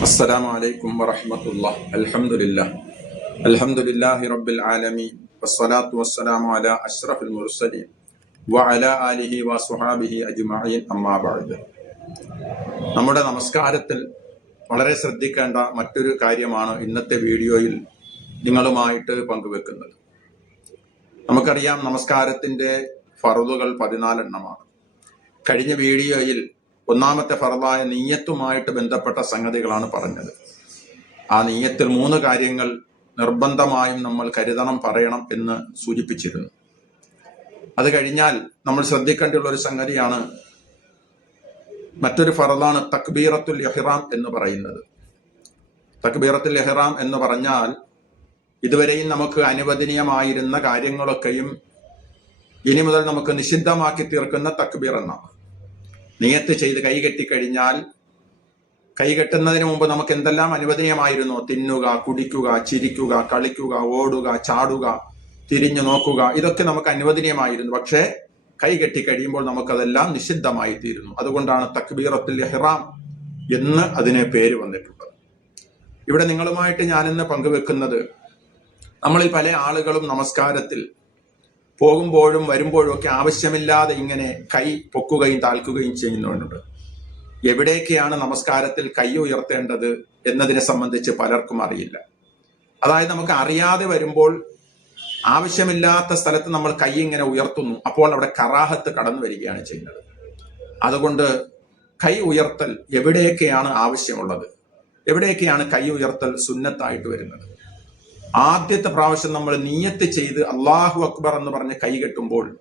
السلام عليكم ورحمة الله الحمد لله الحمد لله رب العالمين والصلاة والسلام على أشرف المرسلين وعلى آله وصحابه أجمعين أما بعد നമ്മുടെ നമസ്കാരത്തിൽ വളരെ ശ്രദ്ധിക്കേണ്ട മറ്റൊരു കാര്യമാണ് ഇന്നത്തെ വീഡിയോയിൽ നിങ്ങളുമായിട്ട് പങ്കുവെക്കുന്നത് നമുക്കറിയാം നമസ്കാരത്തിന്റെ ഫറുതുകൾ പതിനാലെണ്ണമാണ് കഴിഞ്ഞ വീഡിയോയിൽ ഒന്നാമത്തെ ഫറദായ നീയത്തുമായിട്ട് ബന്ധപ്പെട്ട സംഗതികളാണ് പറഞ്ഞത്. ആ നീയത്തിൽ മൂന്ന് കാര്യങ്ങൾ നിർബന്ധമായും നമ്മൾ കരുതണം പറയണം എന്ന് സൂചിപ്പിച്ചിരുന്നു. അത് കഴിഞ്ഞാൽ നമ്മൾ ശ്രദ്ധിക്കേണ്ടിയുള്ള ഒരു സംഗതിയാണ് മറ്റൊരു ഫറദാണ് തക്ബീറത്തുൽ ഇഹ്റാം എന്ന് പറയുന്നത്. തക്ബീറത്തുൽ ഇഹ്റാം എന്ന് പറഞ്ഞാൽ ഇതുവരെയും നമുക്ക് അനുവദനീയമായിരുന്ന കാര്യങ്ങളൊക്കെയും ഇനി മുതൽ നമുക്ക് നിഷിദ്ധമാക്കി തീർക്കുന്ന തക്ബീർ എന്നാണ്. നിയത്ത് ചെയ്ത് കൈകെട്ടിക്കഴിഞ്ഞാൽ കൈകെട്ടുന്നതിന് മുമ്പ് നമുക്ക് എന്തെല്ലാം അനുവദനീയമായിരുന്നു? തിന്നുക കുടിക്കുക ചിരിക്കുക കളിക്കുക ഓടുക ചാടുക തിരിഞ്ഞു നോക്കുക ഇതൊക്കെ നമുക്ക് അനുവദനീയമായിരുന്നു. പക്ഷേ കൈ കെട്ടി കഴിയുമ്പോൾ നമുക്കതെല്ലാം നിഷിദ്ധമായി തീരുന്നു അതുകൊണ്ടാണ് തക്ബീറത്തുൽ ഹിറാം എന്ന് അതിന് പേര് വന്നിട്ടുള്ളത്. ഇവിടെ നിങ്ങളുമായിട്ട് ഞാനിന്ന് പങ്കുവെക്കുന്നത് നമ്മളിൽ പല ആളുകളും നമസ്കാരത്തിൽ പോകുമ്പോഴും വരുമ്പോഴും ഒക്കെ ആവശ്യമില്ലാതെ ഇങ്ങനെ കൈ പൊക്കുകയും താൽക്കുകയും ചെയ്യുന്നുണ്ട്. എവിടേക്കാണ് നമസ്കാരത്തിൽ കൈ ഉയർത്തേണ്ടത് എന്നതിനെ സംബന്ധിച്ച് പലർക്കും അറിയില്ല. അതായത് നമുക്ക് അറിയാതെ വരുമ്പോൾ ആവശ്യമില്ലാത്ത സ്ഥലത്ത് നമ്മൾ കൈ ഇങ്ങനെ ഉയർത്തുന്നു. അപ്പോൾ അവിടെ കറാഹത്ത് കടന്നു വരികയാണ് ചെയ്യുന്നത്. അതുകൊണ്ട് കൈ ഉയർത്തൽ എവിടെയൊക്കെയാണ് ആവശ്യമുള്ളത്? എവിടെയൊക്കെയാണ് കൈ ഉയർത്തൽ സുന്നത്തായിട്ട് വരുന്നത്? ആദ്യത്തെ പ്രാവശ്യം നമ്മൾ നീയത്ത് ചെയ്ത് അള്ളാഹു അക്ബർ എന്ന് പറഞ്ഞ് കൈ കെട്ടുമ്പോൾ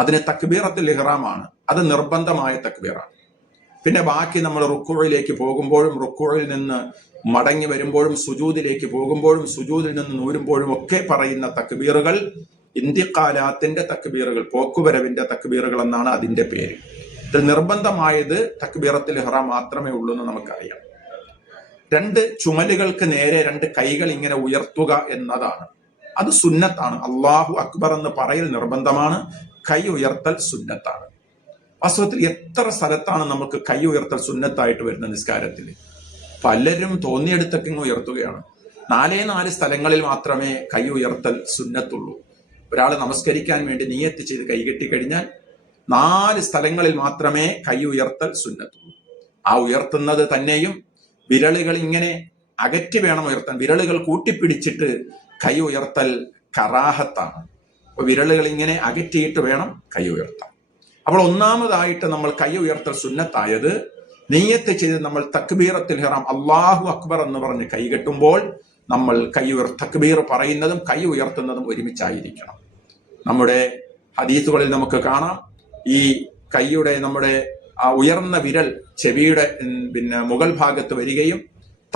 അതിന് തക്ബീറത്തുൽ ഇഹ്റാമാണ് അത് നിർബന്ധമായ തക്ബീറാണ്. പിന്നെ ബാക്കി നമ്മൾ റുക്കുഴയിലേക്ക് പോകുമ്പോഴും റുക്കുഴയിൽ നിന്ന് മടങ്ങി വരുമ്പോഴും സുജൂദിലേക്ക് പോകുമ്പോഴും സുജൂദിൽ നിന്ന് നൂരുമ്പോഴും ഒക്കെ പറയുന്ന തക്ബീറുകൾ ഇന്ത്യക്കാലാത്തിന്റെ തക്ബീറുകൾ പോക്കുവരവിന്റെ തക്ബീറുകൾ എന്നാണ് അതിന്റെ പേര്. ഇത് നിർബന്ധമായത് തക്ബീറത്തിൽ ഇഹ്റാം മാത്രമേ ഉള്ളൂ എന്ന് നമുക്കറിയാം. രണ്ട് ചുമലുകൾക്ക് നേരെ രണ്ട് കൈകൾ ഇങ്ങനെ ഉയർത്തുക എന്നതാണ്. അത് സുന്നത്താണ്. അള്ളാഹു അക്ബർ എന്ന് പറയൽ നിർബന്ധമാണ്. കൈ ഉയർത്തൽ സുന്നത്താണ്. വാസ്തവത്തിൽ എത്ര സ്ഥലത്താണ് നമുക്ക് കൈ ഉയർത്തൽ സുന്നത്തായിട്ട് വരുന്ന നിസ്കാരത്തിൽ? പലരും തോന്നിയെടുത്തൊക്കെ ഉയർത്തുകയാണ്. നാലേ നാല് സ്ഥലങ്ങളിൽ മാത്രമേ കൈ ഉയർത്തൽ സുന്നത്തുള്ളൂ. ഒരാൾ നമസ്കരിക്കാൻ വേണ്ടി നീയത്ത് ചെയ്ത് കൈകെട്ടി കഴിഞ്ഞാൽ നാല് സ്ഥലങ്ങളിൽ മാത്രമേ കൈ ഉയർത്തൽ സുന്നത്തുള്ളൂ. ആ ഉയർത്തുന്നത് തന്നെയും വിരലുകൾ ഇങ്ങനെ അകറ്റി വേണം ഉയർത്താൻ. വിരലുകൾ കൂട്ടിപ്പിടിച്ചിട്ട് കൈ ഉയർത്തൽ കറാഹത്താണ്. അപ്പൊ വിരലുകൾ ഇങ്ങനെ അകറ്റിയിട്ട് വേണം കൈ ഉയർത്താൻ. അപ്പോൾ ഒന്നാമതായിട്ട് നമ്മൾ കൈ ഉയർത്തൽ സുന്നത്തായത് നെയ്യത്ത് ചെയ്ത് നമ്മൾ തക്ബീറത്തിൽ ഹിറാം അള്ളാഹു അക്ബർ എന്ന് പറഞ്ഞ് കൈ കെട്ടുമ്പോൾ നമ്മൾ കൈ ഉയർ തക്ബീർ പറയുന്നതും കൈ ഉയർത്തുന്നതും ഒരുമിച്ചായിരിക്കണം. നമ്മുടെ ഹദീസുകളിൽ നമുക്ക് കാണാം. ഈ കൈയുടെ നമ്മുടെ ആ ഉയർന്ന വിരൽ ചെവിയുടെ പിന്നെ മുകൾ ഭാഗത്ത് വരികയും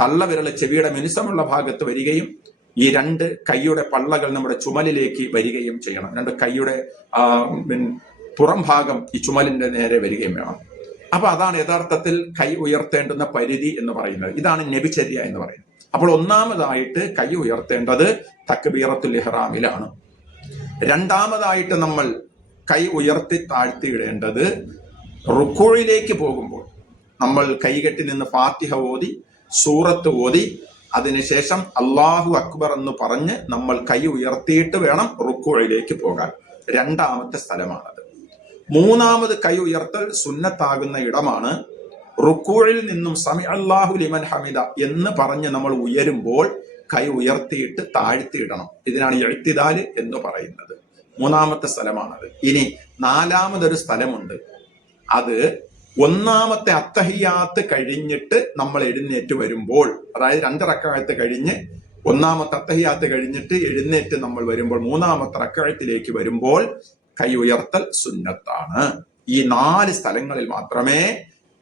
തള്ള വിരൽ ചെവിയുടെ മിനുസമുള്ള ഭാഗത്ത് വരികയും ഈ രണ്ട് കൈയുടെ പള്ളകൾ നമ്മുടെ ചുമലിലേക്ക് വരികയും ചെയ്യണം. രണ്ട് കൈയുടെ പുറം ഭാഗം ഈ ചുമലിന്റെ നേരെ വരികയും വേണം. അപ്പൊ അതാണ് യഥാർത്ഥത്തിൽ കൈ ഉയർത്തേണ്ടുന്ന പരിധി എന്ന് പറയുന്നത്. ഇതാണ് നബിചര്യ എന്ന് പറയുന്നത്. അപ്പോൾ ഒന്നാമതായിട്ട് കൈ ഉയർത്തേണ്ടത് തക്ബീറത്തുൽ ഇഹ്റാമിലാണ്. രണ്ടാമതായിട്ട് നമ്മൾ കൈ ഉയർത്തി താഴ്ത്തിയിടേണ്ടത് റുക്കോയിലേക്ക് പോകുമ്പോൾ നമ്മൾ കൈകെട്ടി നിന്ന് ഫാത്തിഹ ഓതി സൂറത്ത് ഓതി അതിനുശേഷം അള്ളാഹു അക്ബർ എന്ന് പറഞ്ഞ് നമ്മൾ കൈ ഉയർത്തിയിട്ട് വേണം റുക്കോയിലേക്ക് പോകാൻ. രണ്ടാമത്തെ സ്ഥലമാണത്. മൂന്നാമത് കൈ ഉയർത്തൽ സുന്നത്താകുന്ന ഇടമാണ്. റുക്കോഴിൽ നിന്നും സമി അള്ളാഹു ലിമൻ ഹമിദ എന്ന് പറഞ്ഞ് നമ്മൾ ഉയരുമ്പോൾ കൈ ഉയർത്തിയിട്ട് താഴ്ത്തിയിടണം ഇതിനാണ് എഴുത്തിദാൽ എന്ന് പറയുന്നത്. മൂന്നാമത്തെ സ്ഥലമാണത്. ഇനി നാലാമതൊരു സ്ഥലമുണ്ട്. അത് ഒന്നാമത്തെ അത്തഹിയാത്ത് കഴിഞ്ഞിട്ട് നമ്മൾ എഴുന്നേറ്റ് വരുമ്പോൾ അതായത് രണ്ടിറക്കാഴത്ത് കഴിഞ്ഞ് ഒന്നാമത്തെ അത്തഹിയാത്ത് കഴിഞ്ഞിട്ട് എഴുന്നേറ്റ് നമ്മൾ വരുമ്പോൾ മൂന്നാമത്തെ റക്കാഴത്തിലേക്ക് വരുമ്പോൾ കൈ ഉയർത്തൽ സുന്നത്താണ്. ഈ നാല് സ്ഥലങ്ങളിൽ മാത്രമേ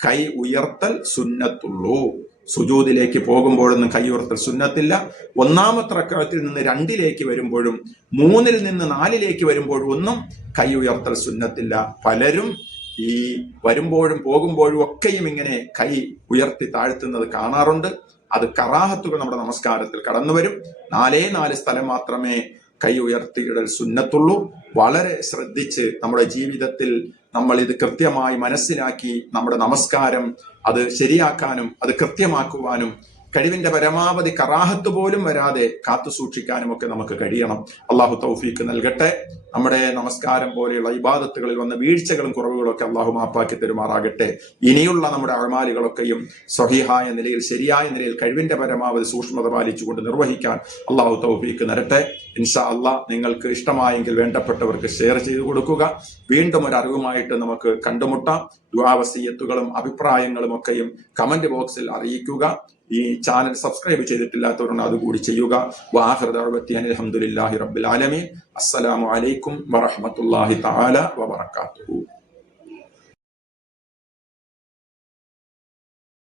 കൈ ഉയർത്തൽ സുന്നത്തുള്ളൂ. സുജൂതിലേക്ക് പോകുമ്പോഴൊന്നും കൈ ഉയർത്തൽ സുന്നത്തില്ല. ഒന്നാമത്തെ റക്കാഴത്തിൽ നിന്ന് രണ്ടിലേക്ക് വരുമ്പോഴും മൂന്നിൽ നിന്ന് നാലിലേക്ക് വരുമ്പോഴും ഒന്നും കൈ ഉയർത്തൽ സുന്നത്തില്ല. പലരും ഈ വരുമ്പോഴും പോകുമ്പോഴും ഒക്കെയും ഇങ്ങനെ കൈ ഉയർത്തി താഴ്ത്തുന്നത് കാണാറുണ്ട്. അത് കറാഹത്തുകൾ നമ്മുടെ നമസ്കാരത്തിൽ കടന്നു വരും. നാലേ നാല് സ്ഥലം മാത്രമേ കൈ ഉയർത്തിയിടൽ സുന്നത്തുള്ളൂ. വളരെ ശ്രദ്ധിച്ച് നമ്മുടെ ജീവിതത്തിൽ നമ്മൾ ഇത് കൃത്യമായി മനസ്സിലാക്കി നമ്മുടെ നമസ്കാരം അത് ശരിയാക്കാനും അത് കൃത്യമാക്കുവാനും കഴിവിന്റെ പരമാവധി കറാഹത്ത് പോലും വരാതെ കാത്തു സൂക്ഷിക്കാനും ഒക്കെ നമുക്ക് കഴിയണം. അള്ളാഹു തൗഫീക്ക് നൽകട്ടെ. നമ്മുടെ നമസ്കാരം പോലെയുള്ള ഇബാദത്തുകളിൽ വന്ന വീഴ്ചകളും കുറവുകളും ഒക്കെ അള്ളാഹു മാപ്പാക്കി തരുമാറാകട്ടെ. ഇനിയുള്ള നമ്മുടെ അഴമാലുകളൊക്കെയും സ്വഹിഹായ നിലയിൽ ശരിയായ നിലയിൽ കഴിവിന്റെ പരമാവധി സൂക്ഷ്മത പാലിച്ചുകൊണ്ട് നിർവഹിക്കാൻ അള്ളാഹു തൗഫീക്ക് നരട്ടെ. ഇൻഷാ അള്ളാ നിങ്ങൾക്ക് ഇഷ്ടമായെങ്കിൽ വേണ്ടപ്പെട്ടവർക്ക് ഷെയർ ചെയ്തു കൊടുക്കുക. വീണ്ടും ഒരു അറിവുമായിട്ട് നമുക്ക് കണ്ടുമുട്ടാം. ദുരാവസീയത്തുകളും അഭിപ്രായങ്ങളും ഒക്കെയും കമന്റ് ബോക്സിൽ അറിയിക്കുക. ഈ ചാനൽ സബ്സ്ക്രൈബ് ചെയ്തിട്ടില്ലാത്തവരുണ്ട് അതുകൂടി ചെയ്യുക. വാഹൃദി അലഹമുല്ലാഹി റബ്ബിൽ ആലമീൻ. അസ്സലാമു അലൈക്കും വറഹമത്തല്ലാഹി തആല വബറകാതുഹു.